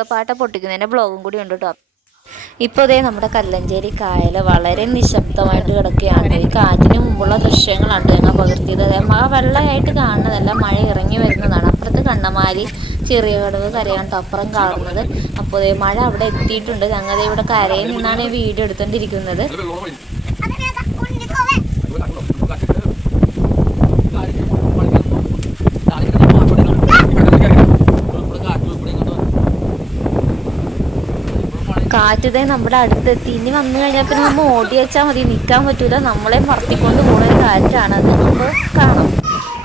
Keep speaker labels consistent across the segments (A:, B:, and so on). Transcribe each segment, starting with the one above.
A: പാട്ട പൊട്ടിക്കുന്നതിന്റെ ബ്ലോഗും കൂടി ഉണ്ട് കേട്ടോ ഇപ്പോൾ ഇതേ നമ്മുടെ കല്ലഞ്ചേരി കായൽ വളരെ നിശബ്ദമായിട്ട് കിടക്കുകയാണ്. ഈ കാറ്റിന് മുമ്പുള്ള ദൃശ്യങ്ങളാണ് ഞങ്ങൾ പകർത്തിയത്. മഴ വെള്ളമായിട്ട് കാണുന്നതല്ല മഴ ഇറങ്ങി വരുന്നതാണ്. അപ്പുറത്ത് കണ്ണമാലി ചെറിയ കടവ് കരയാണ് അപ്പുറം കാണുന്നത്. അപ്പോൾ മഴ അവിടെ എത്തിയിട്ടുണ്ട്. ഞങ്ങൾ ഇവിടെ കരയിൽ നിന്നാണ് ഈ വീഡിയോ എടുത്തുകൊണ്ടിരിക്കുന്നത് കാറ്റുതേ നമ്മുടെ അടുത്തെത്തി. ഇനി വന്നു കഴിഞ്ഞാൽ പിന്നെ നമ്മൾ ഓടി വെച്ചാൽ മതി. നിൽക്കാൻ പറ്റൂല. നമ്മളെ മറത്തിക്കൊണ്ട് പോകുന്ന ഒരു കാറ്റാണ്. അത് നമ്മൾ കാണാം.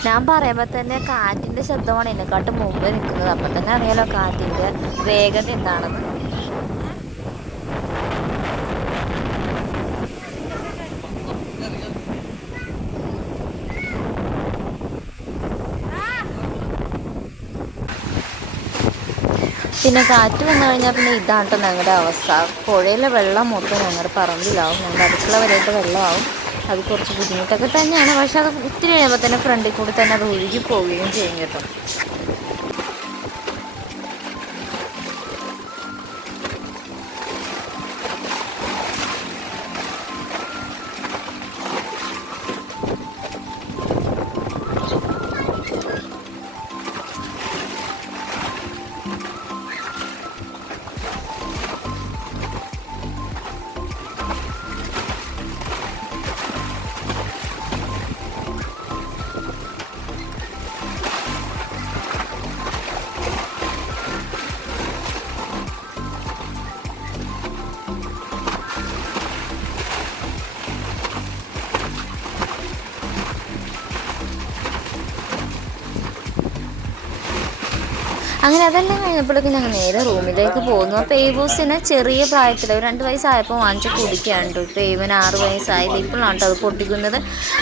A: ഞാൻ പറയുമ്പോൾ തന്നെ കാറ്റിന്റെ ശബ്ദമാണ് എന്നെക്കാട്ടും മുമ്പ് നിൽക്കുന്നത്. അപ്പം തന്നെ അറിയാലോ കാറ്റിന്റെ വേഗത എന്താണെന്ന്. പിന്നെ കാറ്റ് വന്നു കഴിഞ്ഞാൽ പിന്നെ ഇതാണ് കേട്ടോ ഞങ്ങളുടെ അവസ്ഥ. പുഴയിലെ വെള്ളം മൊത്തം ഞങ്ങളുടെ പറമ്പിലാവും. ഞങ്ങളുടെ അടുക്കള വരെയൊക്കെ വെള്ളമാവും. അത് കുറച്ച് ബുദ്ധിമുട്ടൊക്കെ തന്നെയാണ്. പക്ഷെ അത് ഒത്തിരി കഴിയുമ്പോൾ തന്നെ ഫ്രണ്ടിൽ കൂടി തന്നെ അത് ഒഴുകി പോവുകയും ചെയ്യും കേട്ടോ. അങ്ങനെ അതെല്ലാം കഴിഞ്ഞപ്പോഴേക്കും ഞങ്ങൾ നേരെ റൂമിലേക്ക് പോകുന്നു. അപ്പോൾ ഏബൂസിനെ ചെറിയ പ്രായത്തിൽ ഒരു രണ്ട് വയസ്സായപ്പോൾ വാങ്ങിച്ച് കുടിക്കുകയാണ് ഇപ്പോൾ ഏവന് ആറ് വയസ്സായത് ഇപ്പോഴാണ് അത് പൊട്ടിക്കുന്നത്.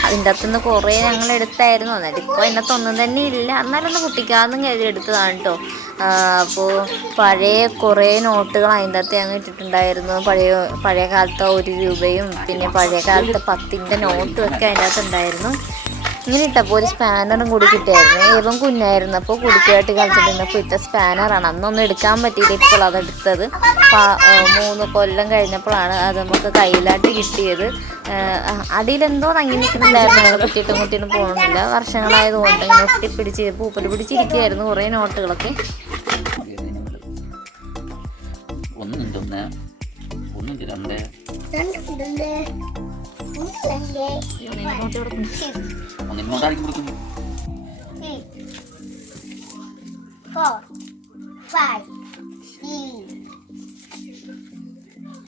A: അതിന്റെ അകത്തുനിന്ന് കുറേ ഞങ്ങൾ എടുത്തായിരുന്നു. എന്നിട്ട് ഇപ്പോൾ അതിനകത്തൊന്നും തന്നെ ഇല്ല. എന്നാലും ഒന്ന് കുട്ടിക്കാന്നും കരുതി എടുത്തതാണ് കേട്ടോ. അപ്പോൾ പഴയ കുറേ നോട്ടുകൾ അതിന്റെ അകത്ത് ഞങ്ങൾ ഇട്ടിട്ടുണ്ടായിരുന്നു. പഴയ പഴയ കാലത്തെ ഒരു രൂപയും പിന്നെ പഴയ കാലത്തെ പത്തിന്റെ നോട്ടും ഒക്കെ അതിന്റെ അകത്ത് ഉണ്ടായിരുന്നു ഇങ്ങനെ ഇട്ടപ്പോൾ ഒരു സ്പാനറും കൂടി കിട്ടിയായിരുന്നു. ഏവൻ കുഞ്ഞായിരുന്നു. അപ്പോൾ കുടിക്കായിട്ട് കളിച്ചിട്ടുണ്ടപ്പോൾ ഇത്ര സ്പാനറാണ് അന്നൊന്നും എടുക്കാൻ പറ്റിയില്ല ഇപ്പോൾ അതെടുത്തത് ആ, മൂന്ന് കൊല്ലം കഴിഞ്ഞപ്പോഴാണ് അത് നമുക്ക് കയ്യിലായിട്ട് കിട്ടിയത്. അടിയിലെന്തോ തങ്ങി നിൽക്കുന്നുണ്ടായിരുന്നു. ഞങ്ങൾ കുട്ടിയിട്ടും പോകണമെന്നില്ല പോകുന്നില്ല വർഷങ്ങളായതുകൊണ്ട് ഇങ്ങനെ ഒട്ടിപ്പിടിച്ച് പൂപ്പൽ പിടിച്ചിരിക്കുകയായിരുന്നു കുറേ നോട്ടുകളൊക്കെ.
B: ഒന്ന് ഇഞ്ച് രണ്ട്.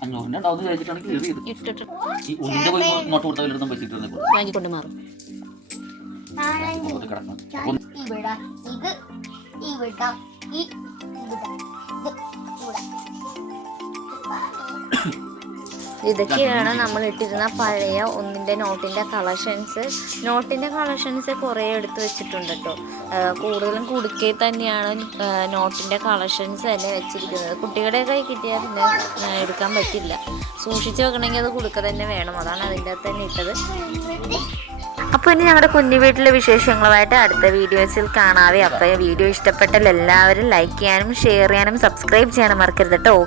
B: അഞ്ഞൂറിന്റെ ഉണ്ടാവുന്ന കഴിച്ചിട്ടാണ് കയറിയത്
A: ഇട്ടിട്ട്
B: ഈ ഒന്നിന്റെ പോയി ഇങ്ങോട്ട് കൊടുത്ത വല്ലതും പൈസ ഇട്ടിരുന്നേ
A: വാങ്ങിക്കൊണ്ട് മാറും
C: ഇവിടെ ഇത് ഇവിടെ ഈ ഇവിടെ.
A: ഇതൊക്കെയാണ് നമ്മൾ ഇട്ടിരുന്ന പഴയ ഒന്നിന്റെ നോട്ടിന്റെ കളക്ഷൻസ്. നോട്ടിന്റെ കളക്ഷൻസ് കുറേ എടുത്ത് വെച്ചിട്ടുണ്ട് കേട്ടോ. കൂടുതലും കുടുക്കയിൽ തന്നെയാണ് നോട്ടിന്റെ കളക്ഷൻസ് തന്നെ വെച്ചിരിക്കുന്നത്. കുട്ടികളുടെ കൈ കിട്ടിയാൽ പിന്നെ എടുക്കാൻ പറ്റില്ല. സൂക്ഷിച്ച് വെക്കണമെങ്കിൽ അത് കുടുക്ക തന്നെ വേണം. അതാണ് അതിന്റെ അകത്ത് തന്നെ ഇട്ടത്. അപ്പോൾ ഇനി ഞങ്ങളുടെ കുഞ്ഞു വീട്ടിലെ വിശേഷങ്ങളുമായിട്ട് അടുത്ത വീഡിയോസിൽ കാണാവേ. അപ്പോൾ വീഡിയോ ഇഷ്ടപ്പെട്ടാൽ എല്ലാവരും ലൈക്ക് ചെയ്യാനും ഷെയർ ചെയ്യാനും സബ്സ്ക്രൈബ് ചെയ്യാനും മറക്കരുത് കേട്ടോ.